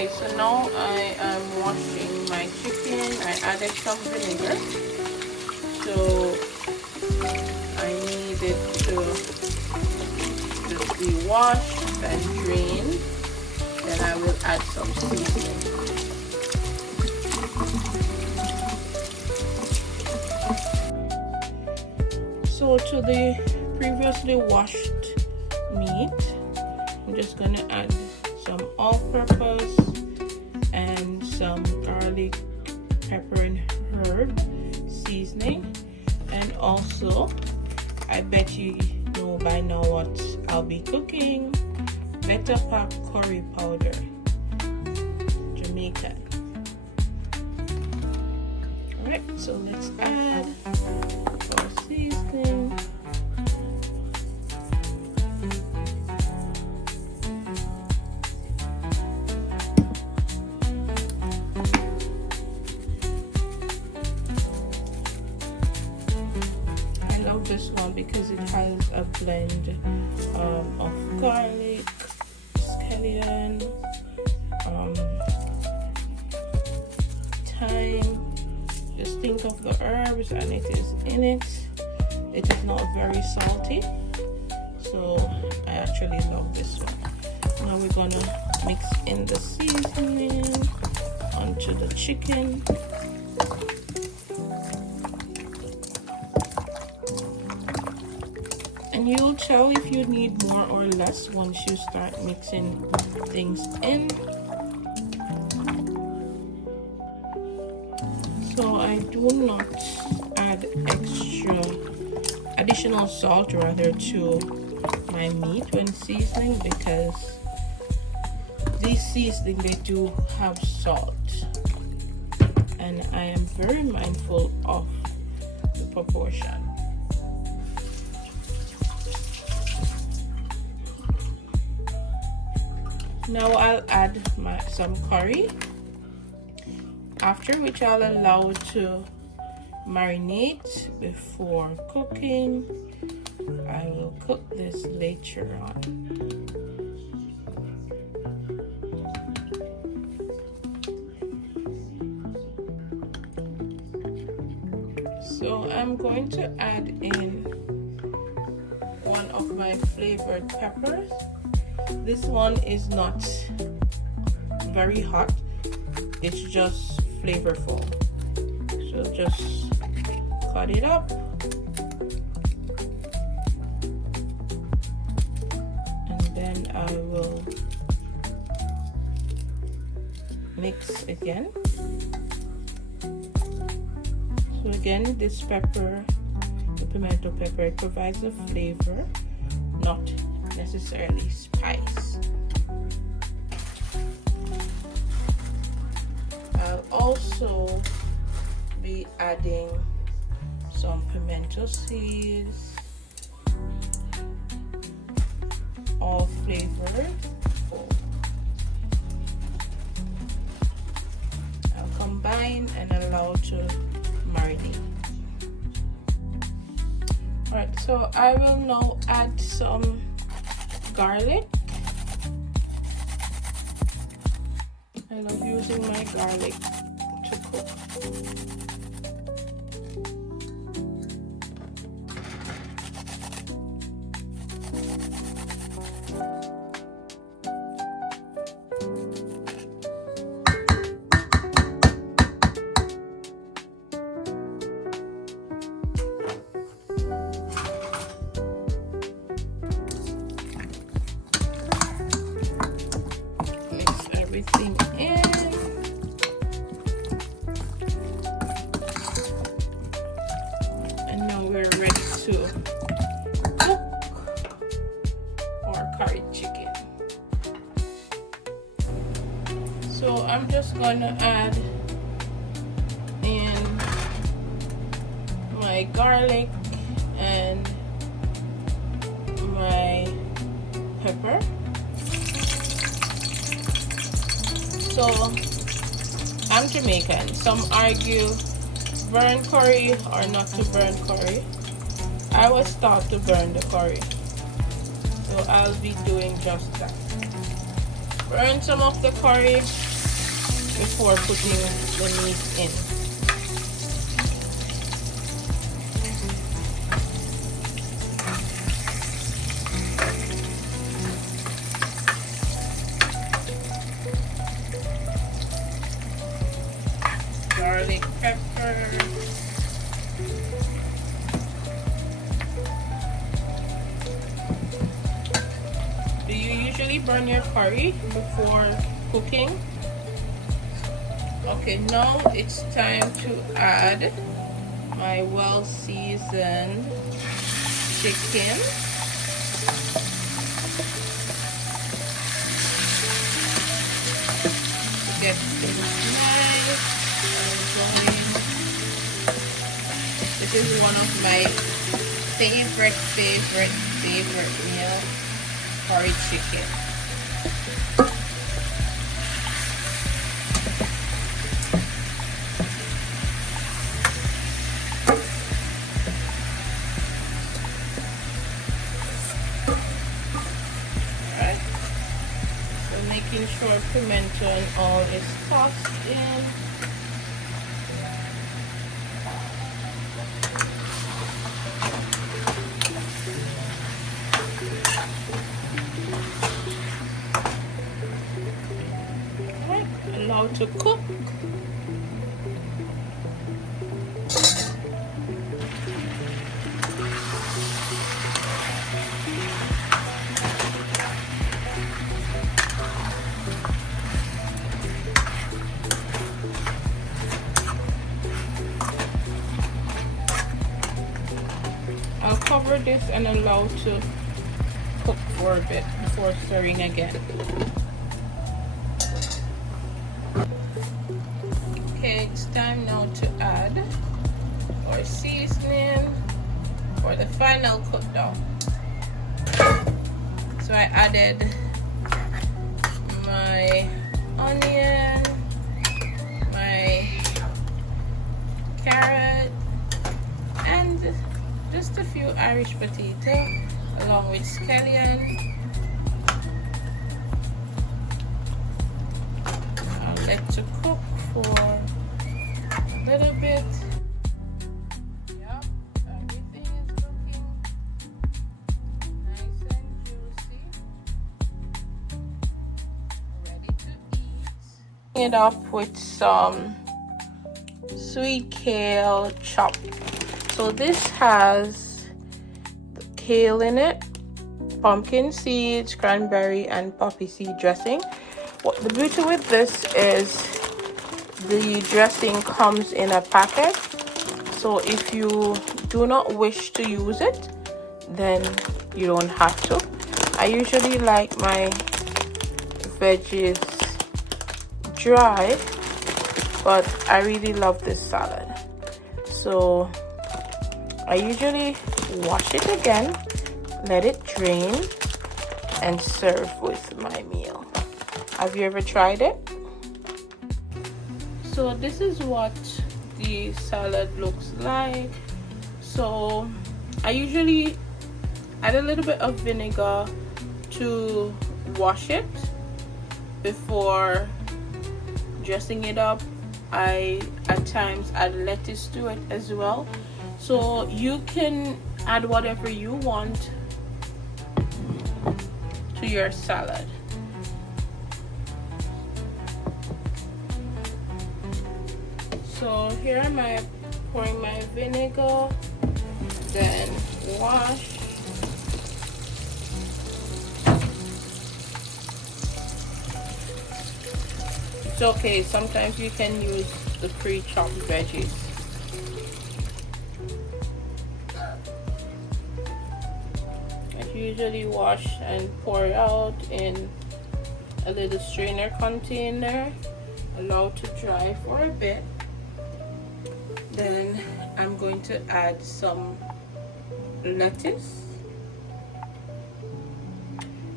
Okay, so now I am washing my chicken. I added some vinegar, so I need it to just be washed and drained. Then I will add some seasoning. So to the previously washed meat, I'm just gonna add some all-purpose and some garlic, pepper, and herb seasoning. And also, I bet you know by now what I'll be cooking: better pack curry powder, Jamaican. Alright, so let's add our seasoning. This one because it has a blend of garlic, scallion, thyme. Just think of the herbs and it is in it. It is not very salty, so I actually love this one. Now we're gonna mix in the seasoning onto the chicken. And you'll tell if you need more or less once you start mixing things in. So I do not add additional salt rather to my meat when seasoning, because these seasoning, they do have salt, and I am very mindful of the proportion. Now I'll add some curry, after which I'll allow it to marinate before cooking. I will cook this later on. So I'm going to add in one of my flavored peppers. This one is not very hot, it's just flavorful. So just cut it up and then I will mix again. So again, this pepper, the pimento pepper, it provides a flavor, not necessarily spice. I'll also be adding some pimento seeds, all flavored. I'll combine and allow to marinate. Alright, so I will now add some garlic. I love using my garlic to cook. Everything in, and now we're ready to cook our curry chicken. So I'm just gonna add in my garlic and my pepper. So I'm Jamaican. Some argue burn curry or not to burn curry. I was taught to burn the curry, so I'll be doing just that. Burn some of the curry before putting the meat in. Garlic pepper. Do you usually burn your curry before cooking? Okay, now it's time to add my well-seasoned chicken. To get things nice. This is one of my favorite meal, curry chicken. Alright, so making sure pimento and all is tossed in. Allow to cook. I'll cover this and allow to cook for a bit before stirring again. Okay, it's time now to add our seasoning for the final cook down. So I added my onion, my carrot, and just a few Irish potato along with scallion. I'll let to cook for a little bit. Yep, everything is looking nice and juicy. Ready to eat. It up with some sweet kale chopped. So this has the kale in it, pumpkin seeds, cranberry, and poppy seed dressing. What the beauty with this is the dressing comes in a packet, so if you do not wish to use it, then you don't have to. I usually like my veggies dry, but I really love this salad, so I usually wash it again, let it drain, and serve with my meal. Have you ever tried it? So this is what the salad looks like. So I usually add a little bit of vinegar to wash it before dressing it up. I at times add lettuce to it as well. So you can add whatever you want to your salad. So here am I pouring my vinegar, then wash. It's okay, sometimes you can use the pre-chopped veggies. I usually wash and pour out in a little strainer container, allow to dry for a bit. Then I'm going to add some lettuce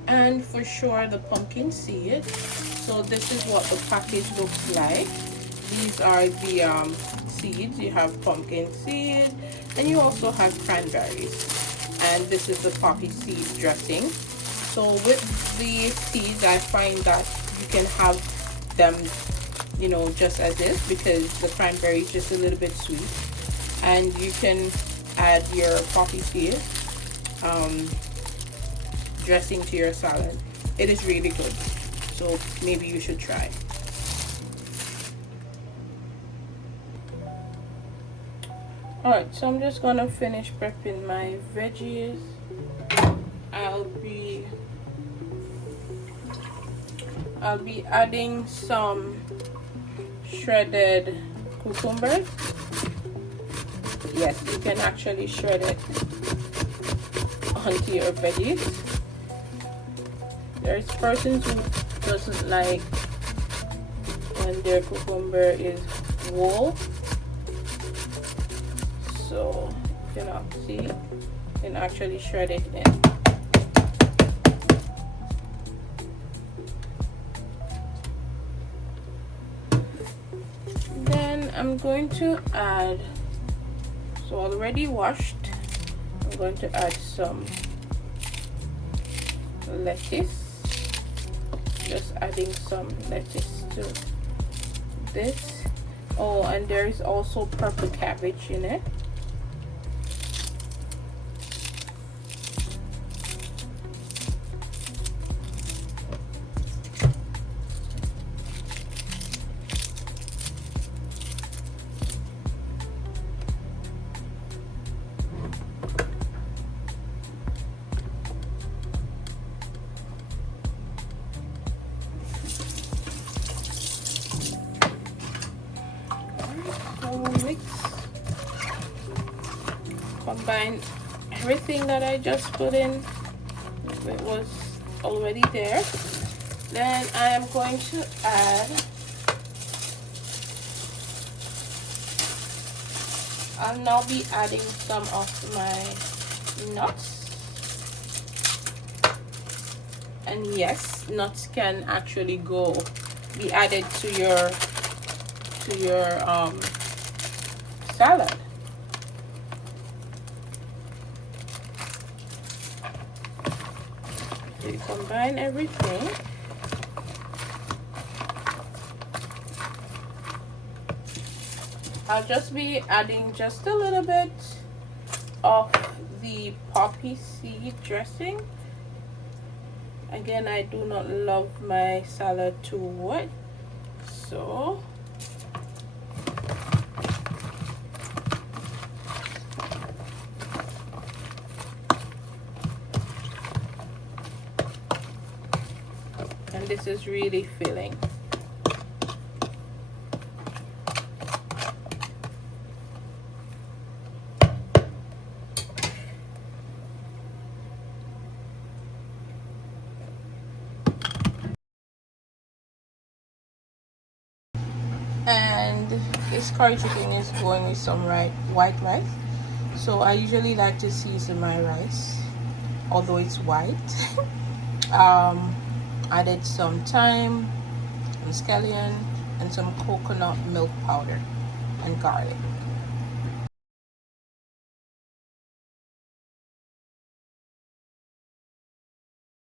and for sure the pumpkin seed. So this is what the package looks like. These are the seeds. You have pumpkin seed, and you also have cranberries, and this is the poppy seed dressing. So with the seeds, I find that you can have them, you know, just as is, because the cranberry is just a little bit sweet. And you can add your poppy seed dressing to your salad. It is really good, so maybe you should try. Alright, so I'm just gonna finish prepping my veggies. I'll be adding some shredded cucumbers. Yes, you can actually shred it onto your veggies. There's persons who doesn't like when their cucumber is whole. So you cannot see, you can actually shred it in. Then I'm going to add, so already washed, I'm going to add some lettuce. Just adding some lettuce to this. Oh, and there is also purple cabbage in it. Combine everything that I just put in. It was already there. Then I am going to add, I'll now be adding some of my nuts. And yes, nuts can actually be added to your salad. So you combine everything. I'll just be adding just a little bit of the poppy seed dressing. Again, I do not love my salad too wet, so and this is really filling. And this curry chicken is going with some white rice. So I usually like to season my rice, although it's white. Added some thyme and scallion and some coconut milk powder and garlic.